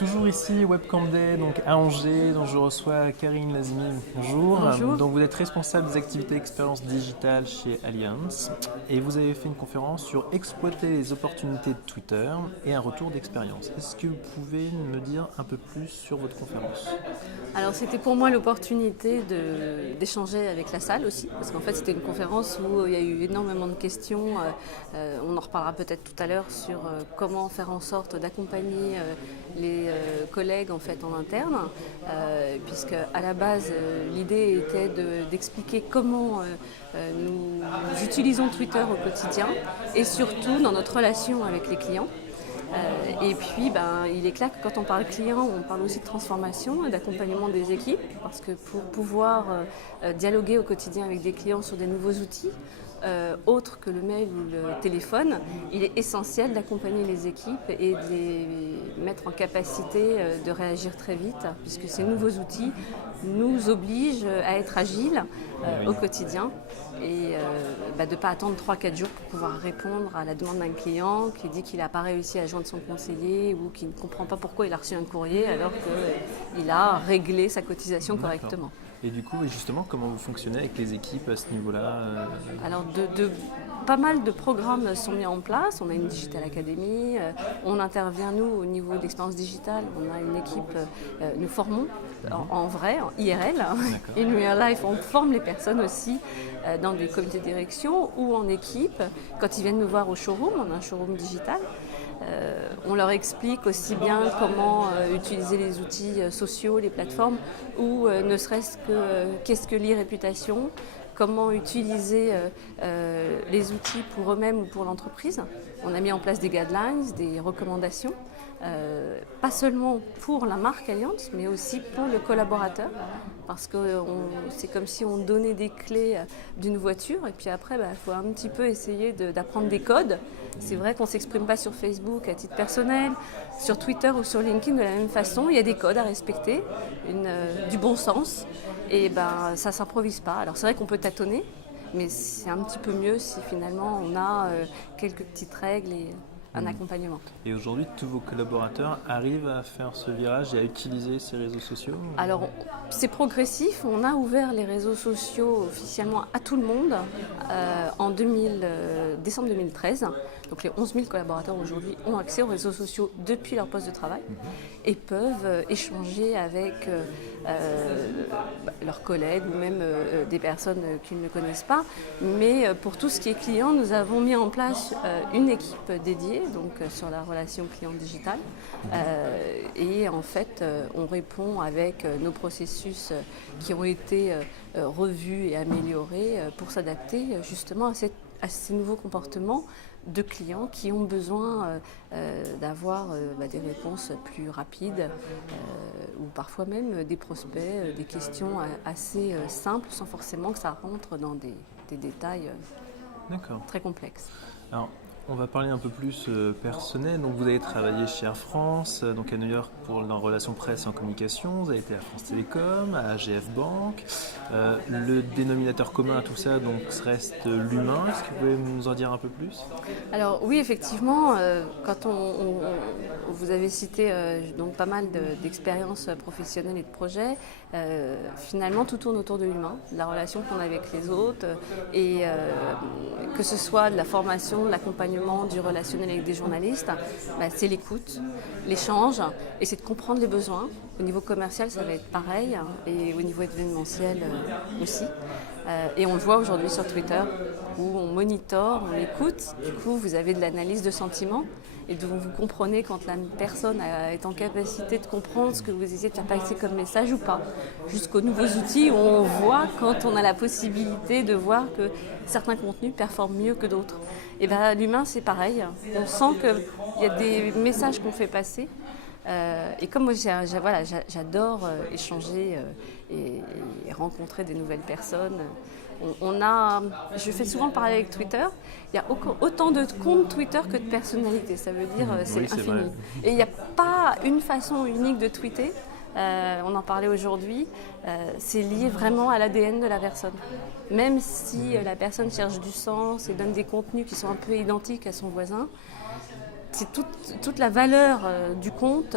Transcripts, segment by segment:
Toujours ici, Webcam Day, donc à Angers, dont je reçois Karine Lazimi. Bonjour. Bonjour. Donc vous êtes responsable des activités expérience digitale chez Allianz et vous avez fait une conférence sur exploiter les opportunités de Twitter et un retour d'expérience. Est-ce que vous pouvez me dire un peu plus sur votre conférence? Alors c'était pour moi l'opportunité d'échanger avec la salle aussi, parce qu'en fait c'était une conférence où il y a eu énormément de questions. On en reparlera peut-être tout à l'heure sur comment faire en sorte d'accompagner les collègues en fait en interne, puisque à la base l'idée était d'expliquer comment nous utilisons Twitter au quotidien et surtout dans notre relation avec les clients. Et puis, il est clair que quand on parle client, on parle aussi de transformation et d'accompagnement des équipes, parce que pour pouvoir dialoguer au quotidien avec des clients sur des nouveaux outils, autres que le mail ou le téléphone, il est essentiel d'accompagner les équipes et de les mettre en capacité de réagir très vite, puisque ces nouveaux outils nous obligent à être agiles au quotidien et de ne pas attendre 3-4 jours pour pouvoir répondre à la demande d'un client qui dit qu'il n'a pas réussi à joindre son conseiller ou qui ne comprend pas pourquoi il a reçu un courrier alors qu'il a réglé sa cotisation correctement. Et du coup, justement, comment vous fonctionnez avec les équipes à ce niveau-là? Alors, pas mal de programmes sont mis en place. On a une Digital Academy, on intervient nous au niveau de l'expérience digitale. On a une équipe, nous formons en vrai, en IRL, in real life. On forme les personnes aussi dans des comités de direction ou en équipe. Quand ils viennent nous voir au showroom, on a un showroom digital. On leur explique aussi bien comment utiliser les outils sociaux, les plateformes, ou ne serait-ce que qu'est-ce que l'e-réputation, comment utiliser les outils pour eux-mêmes ou pour l'entreprise. On a mis en place des guidelines, des recommandations, pas seulement pour la marque Allianz, mais aussi pour le collaborateur, parce que c'est comme si on donnait des clés d'une voiture, et puis après, il faut un petit peu essayer d'apprendre des codes. C'est vrai qu'on ne s'exprime pas sur Facebook à titre personnel, sur Twitter ou sur LinkedIn de la même façon. Il y a des codes à respecter, du bon sens, et ça ne s'improvise pas. Alors c'est vrai qu'on peut tâtonner, mais c'est un petit peu mieux si finalement on a quelques petites règles et un accompagnement. Et aujourd'hui, tous vos collaborateurs arrivent à faire ce virage et à utiliser ces réseaux sociaux? Alors, c'est progressif. On a ouvert les réseaux sociaux officiellement à tout le monde en décembre 2013. Donc, les 11 000 collaborateurs aujourd'hui ont accès aux réseaux sociaux depuis leur poste de travail et peuvent échanger avec leurs collègues ou même des personnes qu'ils ne connaissent pas. Mais pour tout ce qui est client, nous avons mis en place une équipe dédiée donc, sur la relation client digitale. Et en fait, on répond avec nos processus qui ont été revus et améliorés pour s'adapter justement à ces nouveaux comportements de clients qui ont besoin d'avoir des réponses plus rapides ou parfois même des prospects, des questions assez simples sans forcément que ça rentre dans des détails très complexes. Alors, on va parler un peu plus personnel. Donc, vous avez travaillé chez Air France, donc à New York pour la relation presse et en communication. Vous avez été à France Télécom, à AGF Bank. Le dénominateur commun à tout ça, donc, reste l'humain. Est-ce que vous pouvez nous en dire un peu plus? Alors oui, effectivement, quand vous avez cité donc pas mal d'expériences professionnelles et de projets, finalement tout tourne autour de l'humain, de la relation qu'on a avec les autres, et que ce soit de la formation, de l'accompagnement, du relationnel avec des journalistes, c'est l'écoute, l'échange, et c'est de comprendre les besoins. Au niveau commercial, ça va être pareil, et au niveau événementiel aussi. Et on le voit aujourd'hui sur Twitter, où on monitore, on écoute. Du coup, vous avez de l'analyse de sentiments, et donc vous comprenez quand la personne est en capacité de comprendre ce que vous essayez de faire passer comme message ou pas. Jusqu'aux nouveaux outils où on voit quand on a la possibilité de voir que certains contenus performent mieux que d'autres. Et l'humain, c'est pareil. On sent qu'il y a des messages qu'on fait passer. Et comme moi, j'adore échanger et rencontrer des nouvelles personnes. Je fais souvent le parallèle avec Twitter. Il y a autant de comptes Twitter que de personnalités. Ça veut dire c'est infini. Vrai. Et il n'y a pas une façon unique de tweeter. On en parlait aujourd'hui. C'est lié vraiment à l'ADN de la personne. Même si la personne cherche du sens et donne des contenus qui sont un peu identiques à son voisin, toute la valeur du compte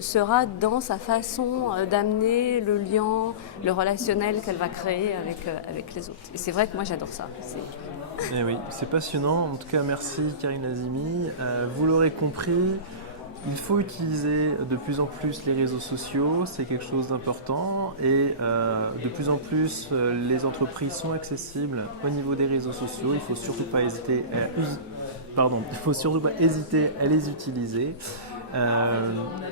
sera dans sa façon d'amener le lien, le relationnel qu'elle va créer avec les autres. Et c'est vrai que moi j'adore ça. Eh oui, c'est passionnant. En tout cas, merci Karine Azimi. Vous l'aurez compris, il faut utiliser de plus en plus les réseaux sociaux, c'est quelque chose d'important et de plus en plus les entreprises sont accessibles au niveau des réseaux sociaux. Il ne faut surtout pas hésiter à les utiliser.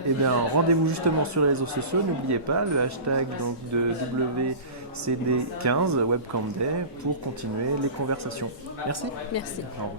Et bien, rendez-vous justement sur les réseaux sociaux. N'oubliez pas le hashtag donc, de WCD15 Webcam Day pour continuer les conversations. Merci. Merci. Au revoir.